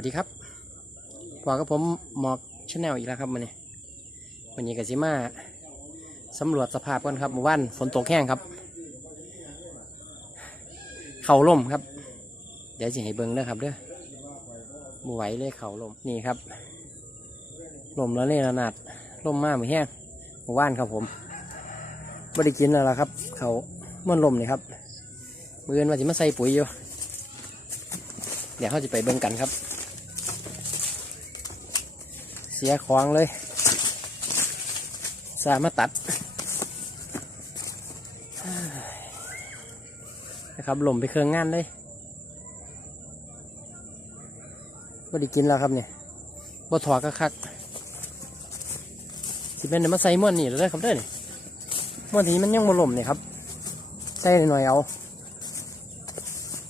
วัสดีครับพอกับผมหมอกชาแนลอีกแล้วครับวันนี้กสิมาสำรวจสภาพกันครับเมื่อวานฝนตกแห้งครับเข่าล่มครับเดี๋ยวจะให้เบิ้งเด้อครับเด้อมือไหวเลยเข่าล่มนี่ครับล่มแล้วเนี่ยระนาดล่มมากเหมือนแห้งเมื่อวานครับผมไม่ได้กินแล้วล่ะครับเขามันล่มนี่ครับมือเงินว่าจะมาใส่ปุ๋ยอยู่เดี๋ยวเขาจะไปเบิ้งกันครับเสียของเลยสามารถตัดนะครับหล่มไปเครื่องงานเลยบ่ได้กินแล้วครับเนี่ยบ่ถอดคักสิเป็นมาใส่ม้วนนี่เลยครับเด้อนี่ม้วนที่มันยังบ่หล่มนี่ครับใส่หน่อยเอา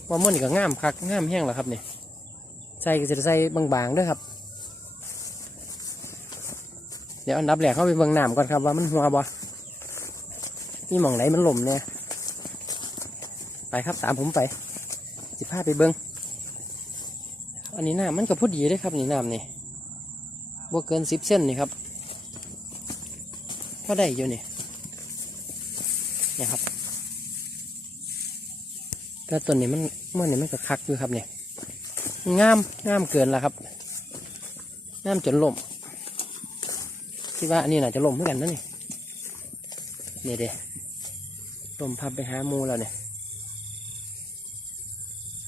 ว่าม้วนนี่ก็งามคักงามแห้งแล้วครับเนี่ยใส่ก็จะใส่บางๆด้วยครับเดี๋ยวอันดับแรกเข้าไปเบิ่งน้ำก่อนครับว่ามันหัวบ่นี่หม่องไหนมันหล่มเนี่ยไปครับตามผมไปสิพาไปเบิ่งอันนี้น้ำมันก็พอดีเลยครับนี่น้ำนี่บ่เกิน10 เส้นนี่ครับก็ได้อยู่นี่ครับแต่ต้นนี้มันก็คักอยู่ครับเนี่ยงามเกินแล้วครับงามจนล่มคิดว่าอันนี้น่าจะล่มเหมือนกันนะนี่เด้ล่มพับไปหามูแล้วเนี่ย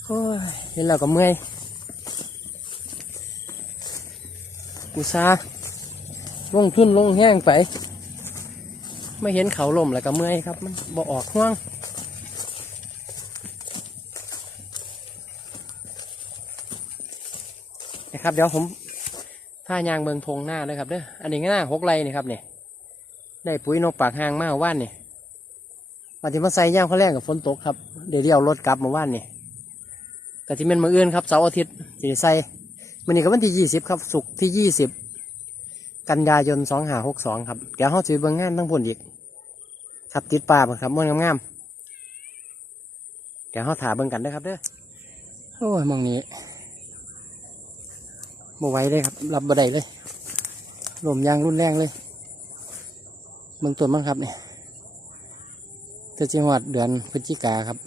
โอ้ยเห็นเราก็เมื่อยอุตส่าห์ลงทุนลงแห้งไปไม่เห็นเขาล่มแล้วก็เมื่อยครับมันบ่ออกห่วงนะครับเดี๋ยวผมท่ายางเบิงทงหน้าเลยครับเด้ออันนี้หน้า6 ไร่นี่ครับเนี่ยได้ปุ๋ยนกปากหางมาว่านนี่มาที่มาใส่ย่างเขาแรงกับฝนตกครับเดี๋ยวเอารถกลับมาว่านนี่ก็จะเป็นมื้ออื่นครับเสาร์อาทิตย์จะใส่มื้อนี้ก็วันที่20ครับศุกร์ที่20 กันยายน2562ครับเดี๋ยวเขาจะเบิ่งงานทั้งผลอีกครับติดป่าครับม้วนงามๆเดี๋ยวเขาถ่าเบิ่งกันได้ครับเด้อโอ้ยมองนี้บ่ไหวเลยครับรับบ่ได้เลยลมยางรุนแรงเลยเบิ่งต้นมั้งครับเนี่ยจะจังหวัดเดือนพฤศจิกาครับ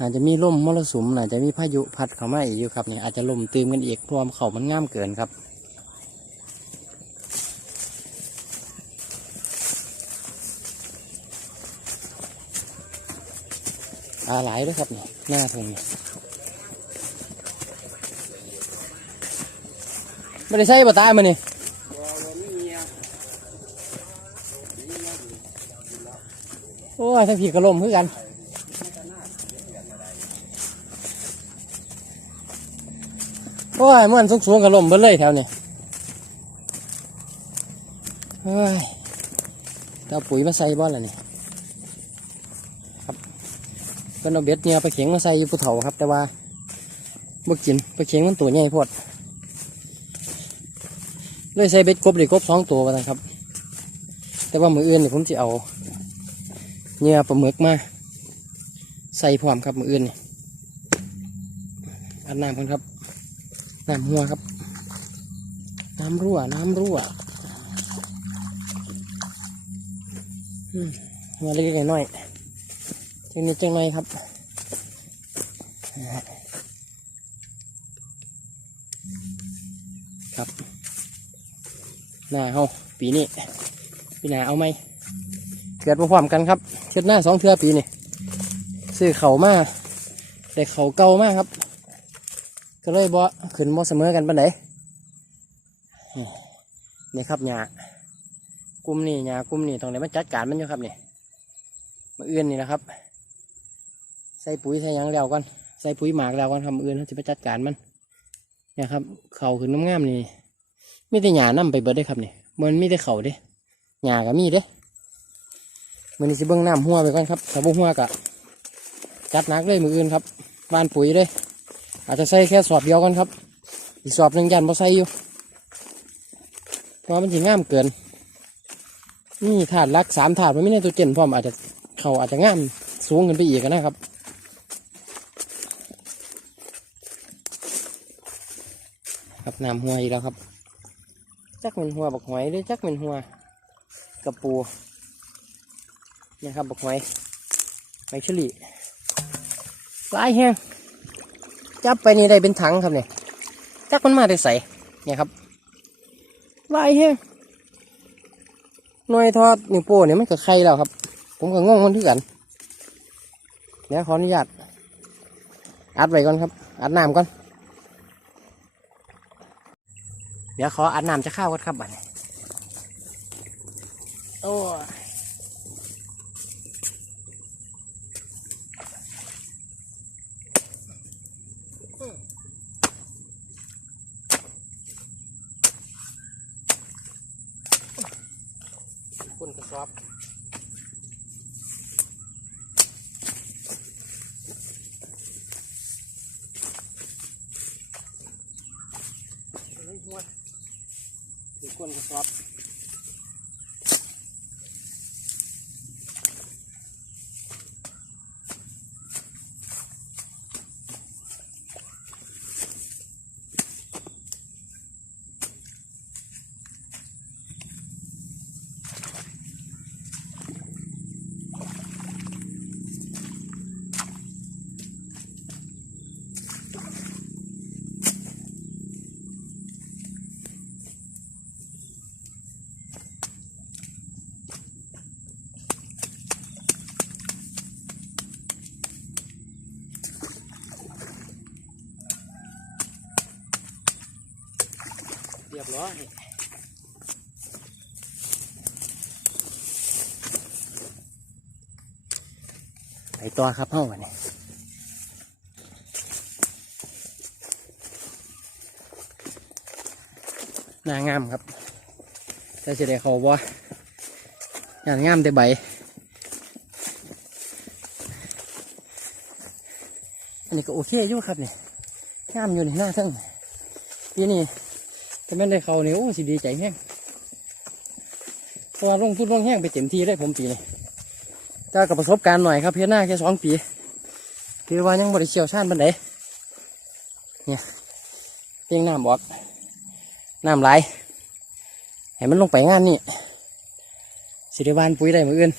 อาจจะมีลมมรสุมอาจจะมีพายุพัดเข้ามาอีกอยู่ครับเนี่ยอาจจะลมตื่มกันอีกเพราะเขามันงามเกินครับปลาหลายด้วยครับเนี่ยหน้าทงเนี่ยไม่ได้ใส่ปลาตายมันนี่โอ้ยทั้งผีกระลมคือกันโอ้ยมันสูงกระลมเบิ่เลยแถวนี้เฮ้ยเอาปุ๋ยมาใส่บ้านละนี่ครับก็เอาเบ็ดเนี่ยไปเข็งมาใส่อยู่ภูเขาครับแต่ว่าบ่กินไปเข็งมันตัวใหญ่พอดเลยใส่เบ็ดกบหรือกบ2 ตัวกันนะครับแต่ว่ามืออื่นเนี่ยผมจะเอาเนื้อปลาหมึกมาใส่พร้อมครับมืออื่นเนี่ยอาบน้ำกันครับน้ำหัวครับน้ำรั่วหัวเล็กๆน้อยๆจังนี้จังไรครับครับหน้าเฮาปีนี้ปีหน้าเอาไหมเกิดมาพร้อมกันครับเทียบหน้า2 เทื่อปีนี่ซื้อเข่ามาแต่เข่าเก่ามากครับก็เลยบ่ขึ้นบ่เสมอกันปานใดนี่ครับหญ้ากลุ่มนี้หญ้ากลุ่มนี้ตรงไหนมันจัดการมันอยู่ครับนี่มื้ออื่นนี่นะครับใส่ปุ๋ยใส่หยังแล้วก่อนใส่ปุ๋ยหมากแล้วก่อนทำอื่นเขาจะไปจัดการมันเนี่ยครับเข่าขึ้นงามๆนี่มีแต่หญ้านำไปเบิดได้ครับนี่มันมีแต่เข่าเด้หญ้าก็มีเด้มื้อนี้สิเบิ่งน้ำหัวไปก่อนครับถ้าบ่หัวก็จัดหนักเลยมื้ออื่นครับบ้านปุ๋ยเลยอาจจะใส่แค่สอบเดียวกันครับอีกสอบหนึ่งยันบ่ใส่อยู่เพราะมันถึงงามเกินนี่ถาดลัก3 ถาดมันไม่ได้ตัวเจนพร้อมอาจจะงามสูงขึ้นไปอีกนะครับ ครับน้ำหัวอีกแล้วครับจักเป็นหัวบักหอยหรือจักเป็นหัวกระปูนะครับบักหอยหอยเฉลี่ยหลายแห้งจับไปนี่ได้เป็นถังครับเนี่ยจักมันมาได้ใส่เนี่ยครับหลายแห้งหน่วยทอดนิ้วโป้เนี่ยมันก็ไข่แล้วครับผมก็งงมันที่กันเดี๋ยวขออนุญาตอัดไว้ก่อนครับอัดน้ำก่อนเดี๋ยวขออัดน้ำจะเข้าก่อนครับบัดนี้โอ้คนกระสอบหัวถือก้นกระสอบเรียบร้อยไปต่อครับเฮ้าวันนี้นางามครับแต่จะได้เขาบ่งานงามแต่ใบอันนี้ก็โอเคอยู่ครับนี่งามอยู่ในหน้าทั้งปีนี้ถ้าไม่ได้เขาเนี่ยโอ้สิดีใจแห้งเพราะว่าลงทุนลงแห้งไปเต็มที่ได้ผมปีนี้แต่กับประสบการณ์หน่อยครับเพียงหน้าแค่2 ปีคือว่ายังบริเชี่ยวชาญบันไดเนี่ยเพียงน้ำบอกน้ำไหลให้มันลงไปงานนี่สิริวานปุ๋ยได้มืออื่น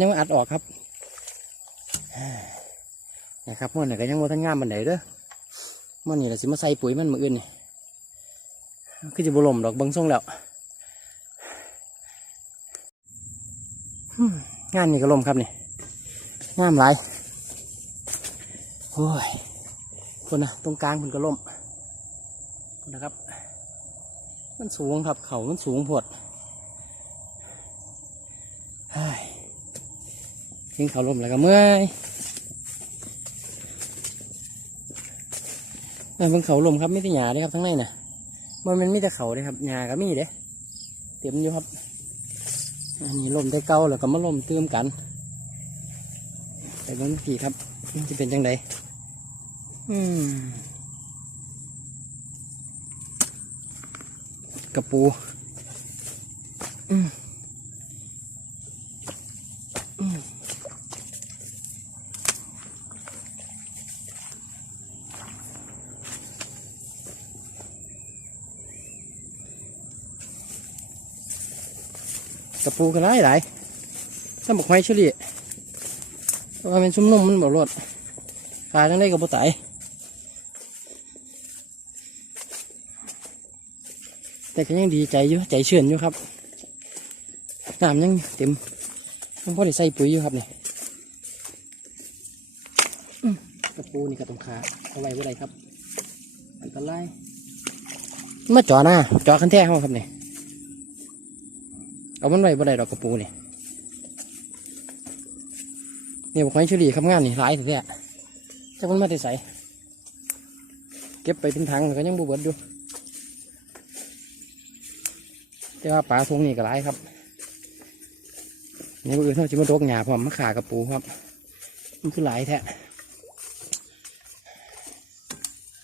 ยังไม่อัดออกครับนะครับมันนี่ก็ยังโมทันงามบันไดเด้อมันนี่แหละสิมาใส่ปุ๋ยมันมืออื่นนี่คือจะบลมดอกเบิ้งส่งแล้วงานนี่ก็ลมครับนี่งามหลายโอ้ยคนนะตรงกลางมันก็ลมนะครับมันสูงครับเขามันสูงพอดทิ้งเขาลมแล้วก็เมื่อยเพิ่งเขาลมครับไม่ได้หยาเลยครับทั้งในน่ะมันมีแต่เขาเลยครับหญ้าก็มีเด้เต็มอยู่ครับอันนี้ลมได้เก่าแล้วก็มาลมเติมกันแต่บางทีครับจะเป็นจังไดกระปูกระปูก็หลายถ้าบอกไม้เฉลี่ยว่าเป็นซุ้มนุ่มมันบอกรดขาจังได้กับปลาไตแต่ก็ยังดีใจอยู่ใจเชื่อนอยู่ครับน้ำยังเต็มต้องพอได้ใส่ปุ๋ยอยู่ครับเนี่ยกระปูนี่กระตรงขาเอาไว้ไว้ครับอันตรายมาจ่อหน้าจ่อคันแท้เขาครับเนี่ยเอามันไว้บ่ได้ดอกกระปูนี่เนี่ยบอกให้เฉลี่ยครับงานนี่หลายถึงแท้จะมันมาได้ใส่เก็บไปเป็นถังก็ยังบูเบิดอยู่แต่ว่าปลาทงนี่ก็หลายครับนี่บุอื่นเขาจะมาโดกหยาพร้อมมะขากระปูครับมันคือหลายแท้